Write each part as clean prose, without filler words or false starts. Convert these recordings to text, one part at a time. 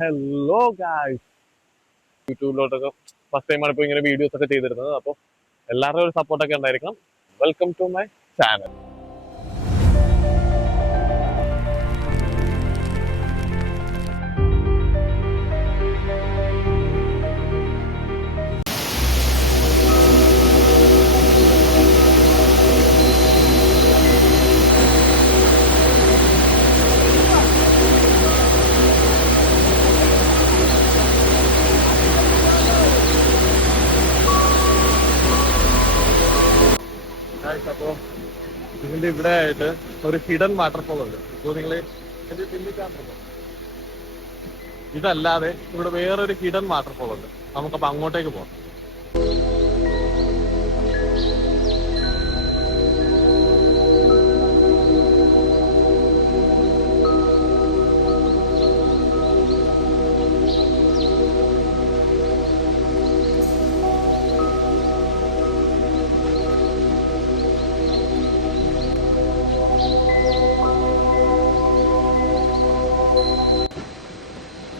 Hello guys, യൂട്യൂബിലോട്ടൊക്കെ first ടൈമാണ് ഇപ്പോൾ ഇങ്ങനെ വീഡിയോസ് ഒക്കെ ചെയ്തിരുന്നത്. അപ്പോൾ എല്ലാവരുടെയും ഒരു സപ്പോർട്ടൊക്കെ ഉണ്ടായിരിക്കണം. Welcome to my channel. അപ്പോൾ ഇതിന്റെ ഇവിടെ ആയിട്ട് ഒരു ഹിഡൻ വാട്ടർഫോൾ ഉണ്ട്. അപ്പോൾ നിങ്ങൾ ഇതല്ലാതെ ഇവിടെ വേറൊരു ഹിഡൻ വാട്ടർഫോൾ ഉണ്ട്. നമുക്കപ്പോൾ അങ്ങോട്ടേക്ക് പോകാം.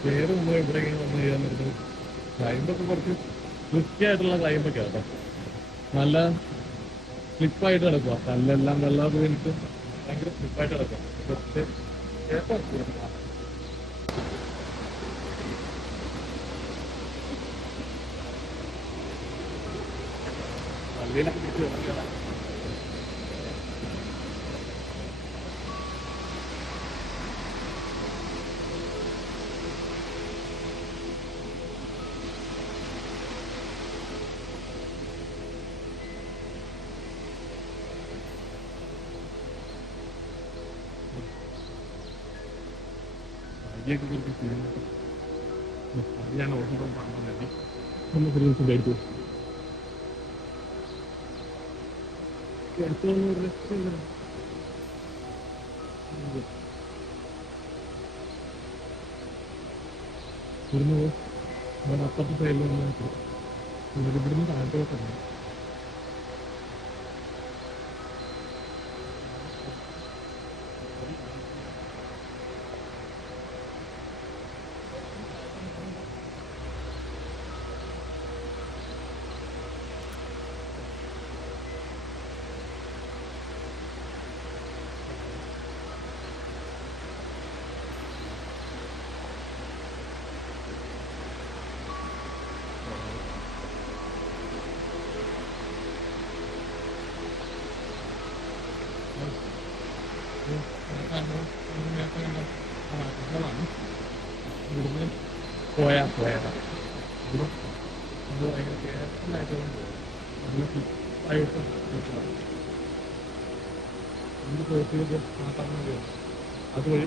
വേറെ ഒന്നും ഇവിടെ ഇങ്ങനെ വന്നു ചെയ്യാൻ പറ്റുന്നത് ക്ലൈമ്പൊക്കെ കുറച്ച് റിസ്കി ആയിട്ടുള്ള ക്ലൈമ്പൊക്കെ കേട്ടോ. നല്ല സ്ലിപ്പായിട്ട് കിടക്കുക, കല്ലെല്ലാം വെള്ളം പോയിട്ട് ഭയങ്കര സ്ലിപ്പായിട്ട് കിടക്കുക. കുറച്ച് പള്ളിയിലൊക്കെ പിടിച്ച് കിടക്കുക. ഞാൻ ഓർമ്മ പറഞ്ഞി നമുക്ക് ഒരു ദിവസം കഴിച്ചു ഇവിടുന്ന് അപ്പുറത്തെ സൈഡിൽ ഇവിടുന്ന് താഴത്തോട്ടാണ്. ഇവിടുന്ന് പോയാ ഭയങ്കര കെയർഫുള്ളായിട്ട് മാത്രം മതിയാണ്. അതുവഴി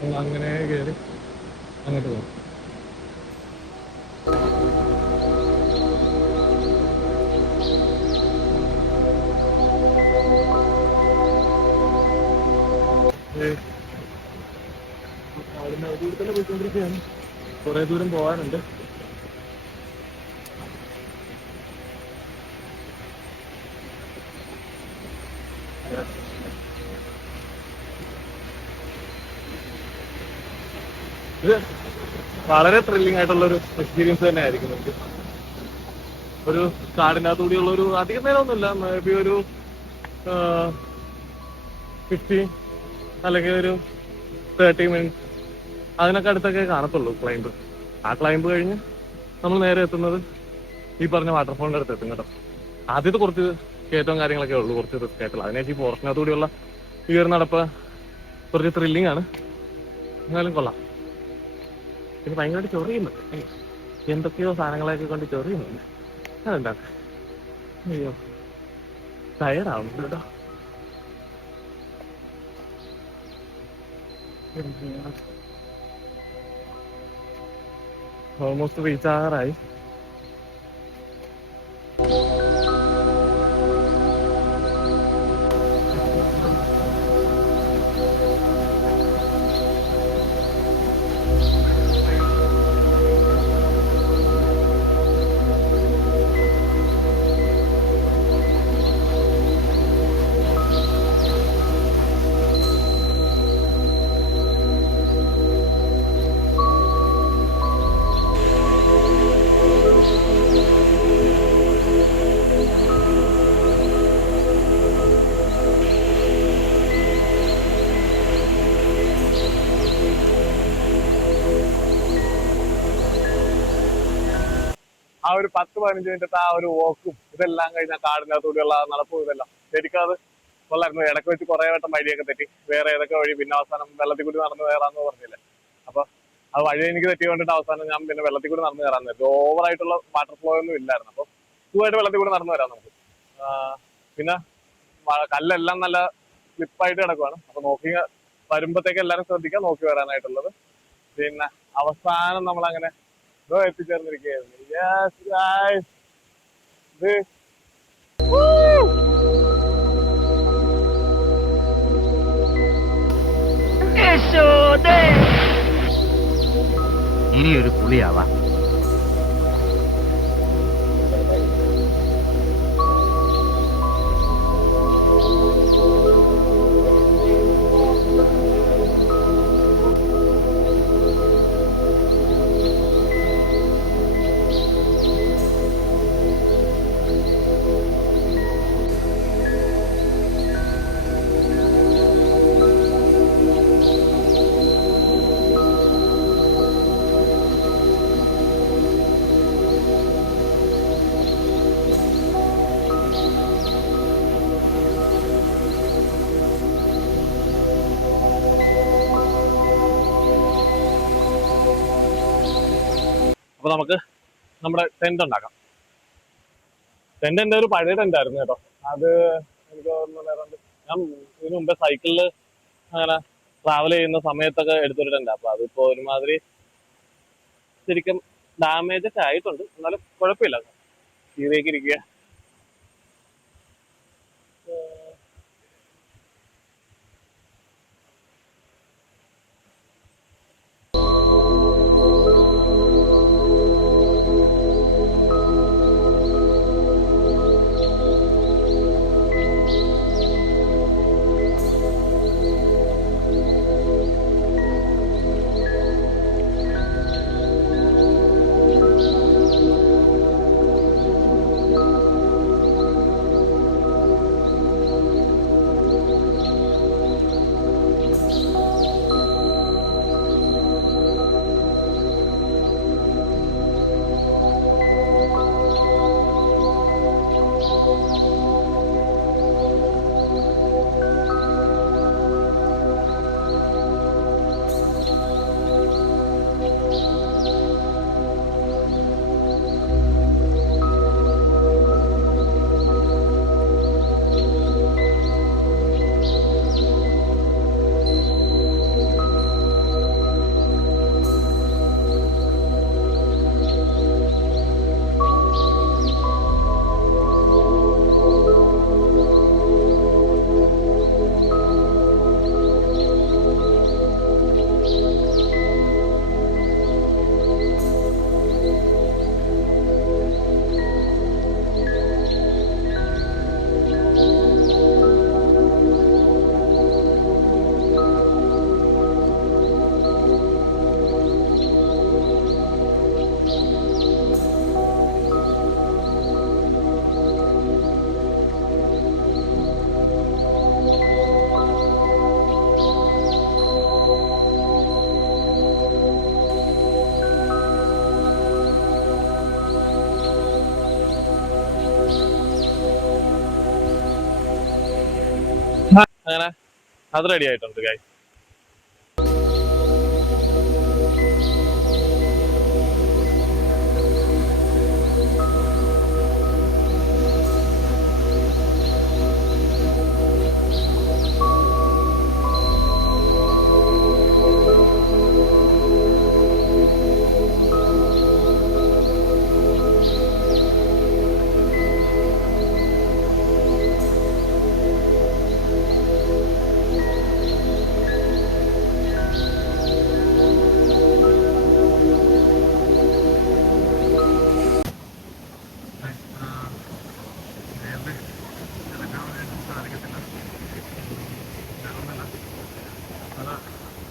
നമ്മൾ അങ്ങനെ കയറി അങ്ങോട്ട് പോകും. അതിൻ്റെ ദൂരത്തിൽ തന്നെ പോയിക്കൊണ്ടിരിക്കുകയാണ്. കുറേ ദൂരം പോകാനുണ്ട്. ഇത് വളരെ ത്രില്ലിംഗ് ആയിട്ടുള്ളൊരു എക്സ്പീരിയൻസ് തന്നെ ആയിരിക്കും. നമുക്ക് ഒരു കാടിനകത്തുകൂടിയുള്ള ഒരു അധികം നേരമൊന്നുമില്ല, മേ ബി ഒരു 15 അല്ലെങ്കിൽ ഒരു 30 മിനിറ്റ്സ് അതിനൊക്കെ അടുത്തൊക്കെ കാണത്തുള്ളൂ ക്ലൈംബ്. ആ ക്ലൈംബ് കഴിഞ്ഞ് നമ്മൾ നേരെ എത്തുന്നത് ഈ പറഞ്ഞ വാട്ടർഫോളിൻ്റെ അടുത്ത് എത്തും കേട്ടോ. ആദ്യത്തെ കുറച്ച് കയറ്റവും കാര്യങ്ങളൊക്കെ ഉള്ളൂ, കുറച്ച് റിസ്ക് ആയിട്ടുള്ള. അതിനേക്ക് ഈ ഫോറസ്റ്റിനകത്തുകൂടിയുള്ള ഈ ഒരു നടപ്പ് കുറച്ച് ത്രില്ലിംഗ് ആണ്. എന്നാലും കൊള്ളാം. ഇത് ഭയങ്കരമായിട്ട് ചൊറിയുന്നുണ്ട്, എന്തൊക്കെയോ സാധനങ്ങളൊക്കെ കൊണ്ട് ചൊറിയുന്നുണ്ട്. അതെന്താ, അയ്യോ ടയർഡാവുന്നുണ്ട് കേട്ടോ. ഓൾമോസ്റ്റ് റീച്ച് ആകാറായി. ആ ഒരു 10-15 മിനിറ്റത്തെ ആ ഒരു വോക്കും ഇതെല്ലാം കഴിഞ്ഞാൽ കാടിനകത്തൂടെയുള്ള നടപ്പും ഇതെല്ലാം ശരിക്കും അത് കൊള്ളായിരുന്നു. ഇടയ്ക്ക് വെച്ച് കുറെ വട്ടം വഴിയൊക്കെ തെറ്റി, വേറെ ഏതൊക്കെ വഴി, പിന്നെ അവസാനം വെള്ളത്തിൽ കൂടി നടന്നു കയറാന്ന് പറഞ്ഞില്ലേ. അപ്പൊ ആ വഴി എനിക്ക് തെറ്റി കൊണ്ടിട്ട് അവസാനം ഞാൻ പിന്നെ വെള്ളത്തിൽ കൂടി നടന്നു കയറാൻ നേരത്തെ ഓവറായിട്ടുള്ള വാട്ടർ ഫ്ലോ ഒന്നും ഇല്ലായിരുന്നു. അപ്പൊ സുഖമായിട്ട് വെള്ളത്തിൽ കൂടി നടന്നു വരാം നമുക്ക്. പിന്നെ കല്ലെല്ലാം നല്ല സ്ലിപ്പായിട്ട് കിടക്കുവാണ്. അപ്പൊ നോക്കി വരുമ്പോഴത്തേക്ക് എല്ലാവരും ശ്രദ്ധിക്കാം നോക്കി വരാനായിട്ടുള്ളത്. പിന്നെ അവസാനം നമ്മൾ അങ്ങനെ എത്തിച്ചേർന്നിരിക്കുകയായിരുന്നു. ഇനി ഒരു പുളിയാവാ. അപ്പൊ നമുക്ക് നമ്മുടെ ടെന്റ് ഉണ്ടാക്കാം. ടെന്റ് എന്റെ ഒരു പഴയ ടെന്റ് ആയിരുന്നു കേട്ടോ. അത് എനിക്ക് ഞാൻ ഇതിനു മുമ്പേ സൈക്കിളില് അങ്ങനെ ട്രാവൽ ചെയ്യുന്ന സമയത്തൊക്കെ എടുത്തൊരു ടെന്റ്. അപ്പൊ അതിപ്പോ ഒരുമാതിരി ശരിക്കും ഡാമേജ് ഒക്കെ ആയിട്ടുണ്ട്. എന്നാലും കുഴപ്പമില്ല, ഇതിലേക്ക് ഇരിക്കുക. അങ്ങനെ അത് റെഡി ആയിട്ടുണ്ട് ഗൈസ്.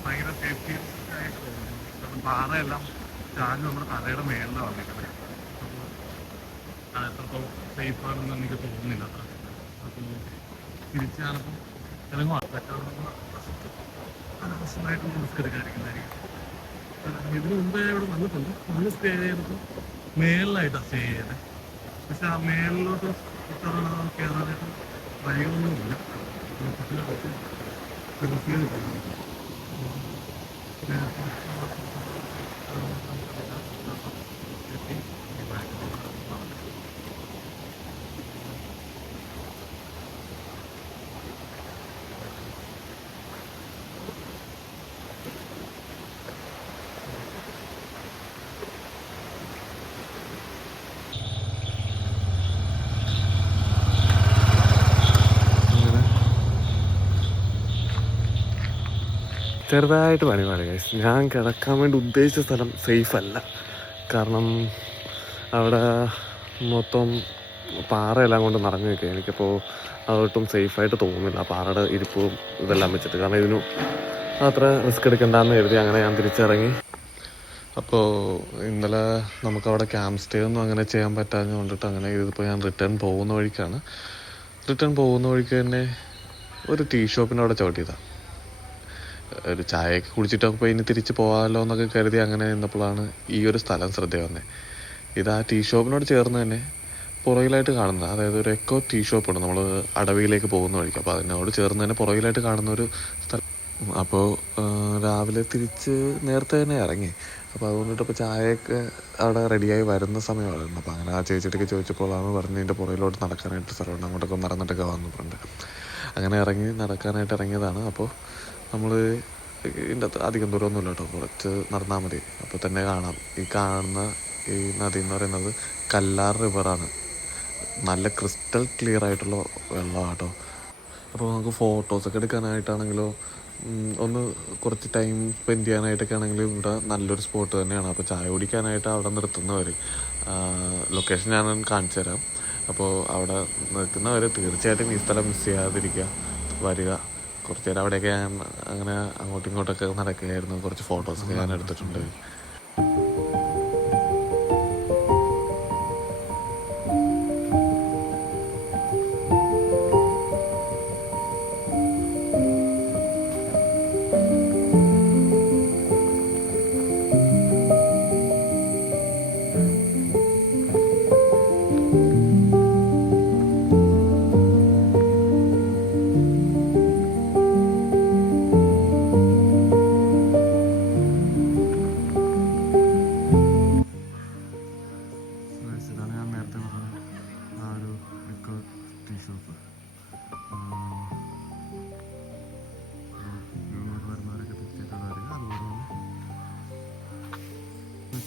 ഭയങ്കര സേഫ്റ്റി ആയിട്ട് തോന്നുന്നു. കാരണം പാറയെല്ലാം ചാഞ്ഞ് നമ്മുടെ തലയുടെ മേളിലാണ് വന്നിരിക്കുന്നത്. അപ്പോൾ എത്രത്തോളം സേഫ് ആണെന്ന് എനിക്ക് തോന്നുന്നില്ല അത്ര. അപ്പോൾ തിരിച്ച് ഞാനപ്പം ചിലപ്പോൾ തെറ്റാണെന്ന് പ്രശ്നമായിട്ടൊന്ന് റിസ്ക് എടുക്കാതിരിക്കുന്നതായിരിക്കും. ഇതിനു മുമ്പേ ഇവിടെ വന്നിട്ടുണ്ട്. നമ്മൾ സ്റ്റേ ചെയ്തപ്പോൾ മേളിലായിട്ടാണ് സ്റ്റേ ചെയ്യുന്നത്. പക്ഷെ ആ മേളിലോട്ട് കയറാനായിട്ട് വഴികളൊന്നുമില്ല. ചെറുതായിട്ട് പണി പാടി ഗൈസ്. ഞാൻ കിടക്കാൻ വേണ്ടി ഉദ്ദേശിച്ച സ്ഥലം സേഫ് അല്ല. കാരണം അവിടെ മൊത്തം പാറയെല്ലാം കൊണ്ട് നിറഞ്ഞു നിൽക്കുക. എനിക്കപ്പോൾ അതൊട്ടും സേഫായിട്ട് തോന്നുന്നില്ല, പാറയുടെ ഇരിപ്പും ഇതെല്ലാം വെച്ചിട്ട്. കാരണം ഇതിന് അത്ര റിസ്ക് എടുക്കണ്ടെന്ന് കരുതി അങ്ങനെ ഞാൻ തിരിച്ചിറങ്ങി. അപ്പോൾ ഇന്നലെ നമുക്കവിടെ ക്യാമ്പ് സ്റ്റേ ഒന്നും അങ്ങനെ ചെയ്യാൻ പറ്റാതെ കൊണ്ടിട്ട് അങ്ങനെ ഇതിപ്പോൾ ഞാൻ റിട്ടേൺ പോകുന്ന വഴിക്കാണ്. റിട്ടേൺ പോകുന്ന വഴിക്ക് തന്നെ ഒരു ടീ ഷോപ്പിൻ്റെ അവിടെ ചവിട്ടിയതാണ്. ഒരു ചായയൊക്കെ കുടിച്ചിട്ടൊക്കെ പോയി ഇനി തിരിച്ച് പോകാമല്ലോ എന്നൊക്കെ കരുതി അങ്ങനെ നിന്നപ്പോഴാണ് ഈ ഒരു സ്ഥലം ശ്രദ്ധ വന്നത്. ഇത് ആ ടീ ഷോപ്പിനോട് ചേർന്ന് തന്നെ പുറകിലായിട്ട് കാണുന്നത്, അതായത് ഒരു എക്കോ ടീ ഷോപ്പുണ്ട് നമ്മൾ അടവിയിലേക്ക് പോകുന്ന വഴിക്ക്. അപ്പോൾ അതിനോട് ചേർന്ന് തന്നെ പുറകിലായിട്ട് കാണുന്ന ഒരു സ്ഥലം. അപ്പോൾ രാവിലെ തിരിച്ച് നേരത്തെ തന്നെ ഇറങ്ങി. അപ്പോൾ അതുകൊണ്ടിട്ട് ഇപ്പോൾ ചായയൊക്കെ അവിടെ റെഡിയായി വരുന്ന സമയമായിരുന്നു. അപ്പോൾ അങ്ങനെ ആ ചേച്ചിട്ടൊക്കെ ചോദിച്ചപ്പോഴാണ് പറഞ്ഞ് ഇതിൻ്റെ പുറകിലോട്ട് നടക്കാനായിട്ട് സ്ഥലമുണ്ട്, അങ്ങോട്ടൊക്കെ നടന്നിട്ടൊക്കെ വന്നിട്ടുണ്ട്. അങ്ങനെ ഇറങ്ങി നടക്കാനായിട്ട് ഇറങ്ങിയതാണ്. അപ്പോൾ നമ്മൾ ഇതിൻ്റെ അകത്ത് അധികം ദൂരമൊന്നുമില്ല കേട്ടോ, കുറച്ച് നടന്നാൽ മതി. അപ്പോൾ തന്നെ കാണാം ഈ കാണുന്ന ഈ നദി എന്ന് പറയുന്നത് കല്ലാർ റിവറാണ്. നല്ല ക്രിസ്റ്റൽ ക്ലിയർ ആയിട്ടുള്ള വെള്ളമാണ് കേട്ടോ. അപ്പോൾ നമുക്ക് ഫോട്ടോസൊക്കെ എടുക്കാനായിട്ടാണെങ്കിലോ ഒന്ന് കുറച്ച് ടൈം സ്പെൻഡ് ചെയ്യാനായിട്ടൊക്കെ ആണെങ്കിലും ഇവിടെ നല്ലൊരു സ്പോട്ട് തന്നെയാണ്. അപ്പോൾ ചായ കുടിക്കാനായിട്ട് അവിടെ നിർത്തുന്നവർ, ലൊക്കേഷൻ ഞാൻ കാണിച്ചു തരാം. അപ്പോൾ അവിടെ നിൽക്കുന്നവർ തീർച്ചയായിട്ടും ഈ സ്ഥലം മിസ് ചെയ്യാതിരിക്കുക, വരിക. കുറച്ച് നേരം അവിടെയൊക്കെ ഞാൻ അങ്ങനെ അങ്ങോട്ടും ഇങ്ങോട്ടൊക്കെ നടക്കുകയായിരുന്നു. കുറച്ച് ഫോട്ടോസൊക്കെ ഞാൻ എടുത്തിട്ടുണ്ട്.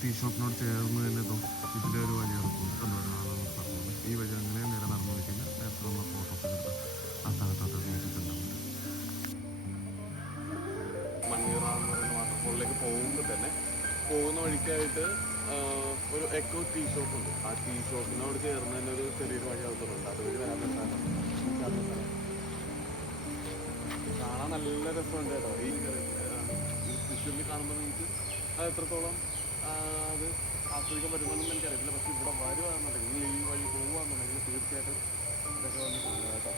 ടീ ഷോപ്പിനോട് ചേർന്ന് തന്നെ ഇതിലൊരു വഴി നടക്കുന്നത്. ഈ വഴി അങ്ങനെ നേരെ നടന്നു വയ്ക്കില്ല. നേരത്തെ നമ്മൾ ഫോട്ടോസ് എടുത്ത് ആ സ്ഥലത്തോട്ട് വീട്ടിട്ടുണ്ടാവും. മണ്ണീറ എന്ന് പറയുന്ന വാട്ടർഫോളിലേക്ക് പോകുമ്പോൾ തന്നെ പോകുന്ന വഴിക്കായിട്ട് ഒരു എക്കോ ടീ ഷോപ്പുണ്ട്. ആ ടീ ഷോപ്പിനോട് ചേർന്ന് തന്നെ ഒരു ചെറിയൊരു വഴി അകത്തുണ്ട്. അതുവഴി വരാൻ പറ്റാണ്. കാണാൻ നല്ല രസമുണ്ട് കേട്ടോ. ഈ വിഷ്വലിൽ കാണുമ്പോൾ നിങ്ങൾക്ക് അത് എത്രത്തോളം അത് ആസ്വദിക്കാൻ പറ്റുമെന്നൊന്നും എനിക്കറിയില്ല. പക്ഷെ ഇവിടെ വരുവാണെന്നുണ്ടെങ്കിൽ, ഈ വഴി പോവുകയാണെന്നുണ്ടെങ്കിൽ തീർച്ചയായിട്ടും ഇതൊക്കെ വന്ന് കാണുക കേട്ടോ.